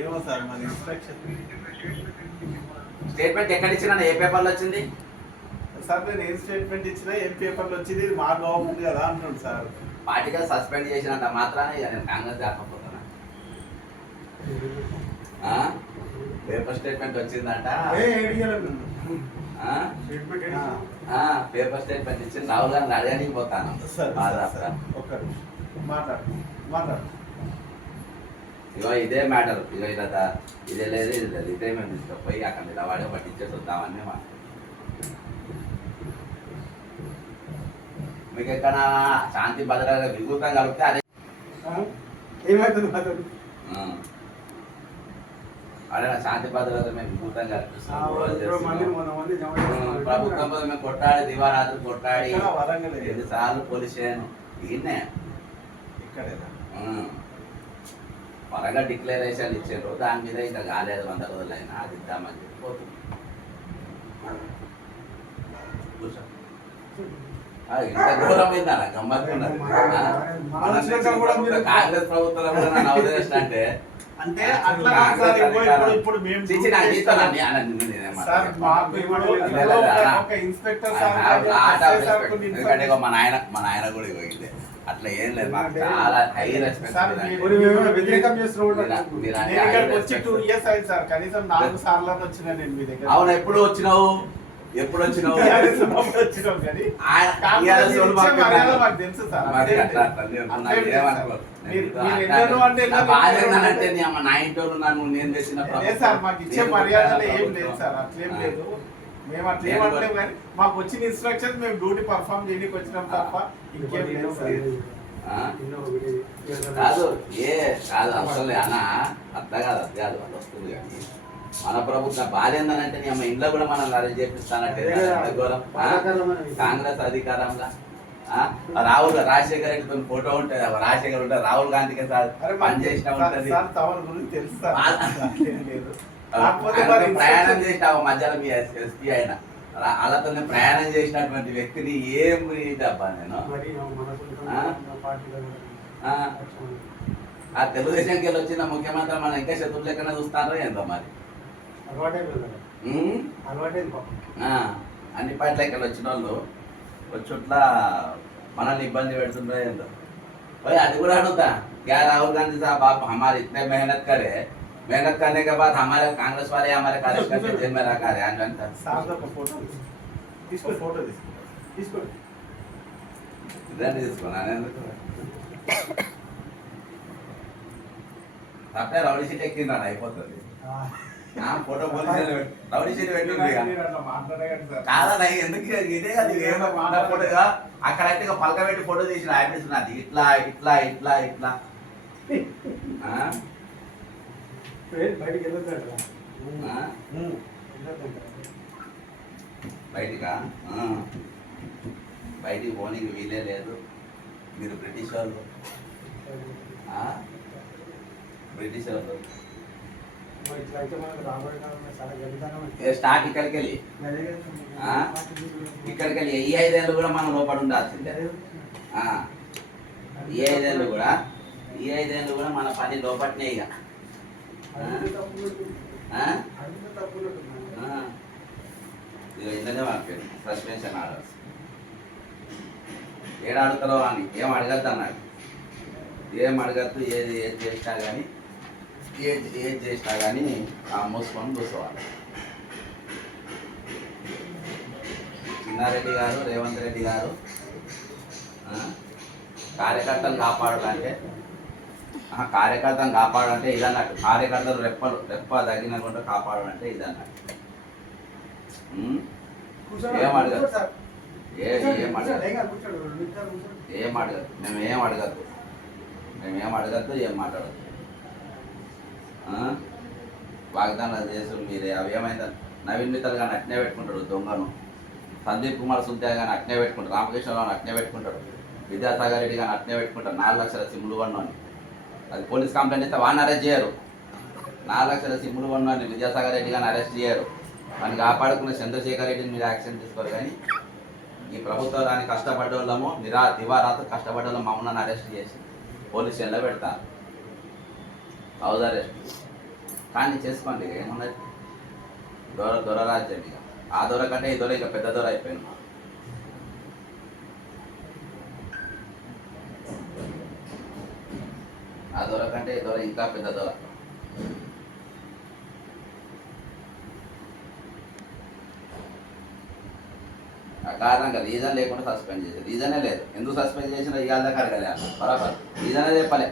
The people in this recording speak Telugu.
ఏమో సార్ మన ఇన్స్ట్రక్షన్. స్టేట్మెంట్ ఎక్కడ ఇచ్చినా ఏ పేపర్లో వచ్చింది సార్? నేను ఏం స్టేట్మెంట్ ఇచ్చినా ఏం పేపర్లో వచ్చింది, ఇది మా గవర్నమెంట్ కదా అంటున్నాను సార్. పార్టీగా సస్పెండ్ చేసినంత మాత్రాన నేను కాంగ్రెస్ కాకపోతున్నా. పేపర్ స్టేట్మెంట్ వచ్చిందంట, పేపర్ స్టేట్మెంట్ ఇచ్చి రాహుల్ గారిని అడగడానికి పోతాను. ఇగో ఇదే మ్యాటర్, ఇగో ఇలా ఇదే లేదు ఇది లేదు, ఇదే మేము తీసుకుపోయి అక్కడ నిలబడి పట్టించేసి వద్దామని మీకు ఎక్కడ శాంతి భద్రత వికృతం కలిపితే అదే ఏమవుతుంది అదే శాంతి భద్రత మేము వికృతం కల్పిస్తాం. ప్రభుత్వం కోసం మేము కొట్టాడి దివారాత్రి కొట్టాడి ఎన్నిసార్లు పోలీస్ స్టేషన్ ఈయనే త్వరగా డిక్లరేషన్ ఇచ్చారు. దాని మీద ఇంకా కాలేదు 100 రోజులైనా అది ఇద్దామని చెప్పి పోతుంది. ఇంత ఘోరం అయిందా గమ్మత్తున్నది. కాంగ్రెస్ ప్రభుత్వంలో కూడా నవోదయ అంటే అంటే అట్లా ఇప్పుడు మా నాయన కూడా ఇవ్వలేదు. అట్లా ఏం లేదు, మాకు చాలా హై రెస్పెక్ట్. అవును, ఎప్పుడు వచ్చినావు ఎప్పుడు వచ్చినావు? నా ఇంట్లో నన్ను నేను తెచ్చిన మర్యాదలు ఏం లేదు సార్, అట్లేం లేదు. మేము అట్లా ఏమంటలేము కానీ మాకు వచ్చిన ఇన్స్ట్రక్షన్స్ మేము డ్యూటీ పర్ఫామ్ చేయడానికి వచ్చినాం తప్ప ఇంకేం లేదు సార్. కాదు కాదు అవసరం లే అన్న, అట్లా కాదు అది కాదు అది వస్తుంది. కానీ మన ప్రభుత్వం బాధ ఏందనంటే నీ అమ్మ ఇంట్లో కూడా మనం అరెస్ట్ చేపిస్తానంటే కాంగ్రెస్ అధికారంగా రాహుల్ రాజశేఖర రెడ్డితో ఫోటో ఉంటుంది, రాజశేఖర్ ఉంటే రాహుల్ గాంధీకి పని చేసిన ఉంటుంది. ప్రయాణం చేసినావు మధ్యలో మీ ఎస్పీ అయిన వాళ్ళతో ప్రయాణం చేసినటువంటి వ్యక్తిని ఏం డబ్బా నేను ఆ తెలుగుదేశంకి వెళ్ళి వచ్చిన ముఖ్యమంత్రి మనం ఇంకా శత్రువు లెక్కన చూస్తారో ఏందో మరి. అన్ని పార్టీలకి వెళ్ళి వచ్చిన వాళ్ళు వచ్చుట్లా మనల్ని ఇబ్బంది పెడుతుండ్రో ఏందో. అది కూడా అడుగుతా, क्या राहुल गांधी साहब आप हमारे इतने मेहनत करे, मेहनत करने के बाद हमारे कांग्रेस वाले हमारे कार्यकर्ता जेल में रखा रहे हैं అప్పుడే రౌడీ షీట్ ఎక్కిందా అయిపోతుంది. ఫోటో పోలీసు రౌడీ షీట్ పెట్టింది కాదా ఎందుకు ఇదే కదా ఫోటోగా అక్కడైతే పలక పెట్టి ఫోటో తీసిన ఆపిస్తున్నది ఇట్లా ఇట్లా ఇట్లా ఇట్లా బయటికా బయటికి పోనీకి వీలే లేదు. మీరు బ్రిటిష్ వాళ్ళు స్టాక్ ఇక్కడికి వెళ్ళి ఈ 5 ఏళ్ళు కూడా మనం లోపల ఉండాల్సిందే. ఈ 5 ఏళ్ళు కూడా మన పని లోపట్నే ఇక ఇందనే పంపాను సస్పెన్షన్ ఆర్డర్స్. ఏడు అడుగుతారో అని ఏం అడగద్దు అన్నాడు. ఏం అడగద్దు, ఏది చేసినా కానీ ఆ మూసుకొని కూర్చోవాలి. చిన్నారెడ్డి గారు రేవంత్ రెడ్డి గారు కార్యకర్తలు కాపాడాలంటే ఇదన్నట్టు. కార్యకర్తలు రెప్ప తగినకుండా కాపాడాలంటే ఇదన్నట్టు. ఏం అడగదు మేమేం అడగద్దు ఏం మాట్లాడద్దు. వాగ్దానాలు చేసి మీరు అవి ఏమైందా నవీన్ మిత్తల్ కానీ అట్నే పెట్టుకుంటాడు, దొంగను సందీప్ కుమార్ సుంతే కానీ అట్నే పెట్టుకుంటాడు, రామకృష్ణరావు అట్నే పెట్టుకుంటాడు, విద్యాసాగర్ రెడ్డి కానీ అట్నే పెట్టుకుంటాడు. 4 లక్షల సిమ్ములు కొన్నాను అది పోలీస్ కంప్లైంట్ ఇస్తే వాడిని అరెస్ట్ చేయరు. 4 లక్షల సిమ్ములు కొన్నాను విద్యాసాగర్ రెడ్డి కానీ అరెస్ట్ చేయరు. వాడిని కాపాడుకున్న చంద్రశేఖర్ రెడ్డిని మీరు యాక్షన్ తీసుకోరు. కానీ ఈ ప్రభుత్వాన్ని కష్టపడ్డ వాళ్ళము దివారాత్రి కష్టపడ్డ వాళ్ళం మమ్మల్ని అరెస్ట్ చేసి పోలీస్ స్టేషన్లో పెడతారు. హౌస్ అరెస్ట్ కానీ చేసుకోండి ఇక ఏమున్నది. దొర రాజ్యం ఇక ఆ దొర కంటే ఈ దొర ఇక పెద్ద దొర అయిపోయింది. ఆ దొర కంటే ఈ దొర ఇంకా పెద్ద దొర. కారణంగా రీజన్ లేకుండా సస్పెండ్ చేశారు. రీజనే లేదు. ఎందుకు సస్పెండ్ చేసినా ఇవాళ దాకా అడగలే బరాబర్ రీజనే చెప్పలే.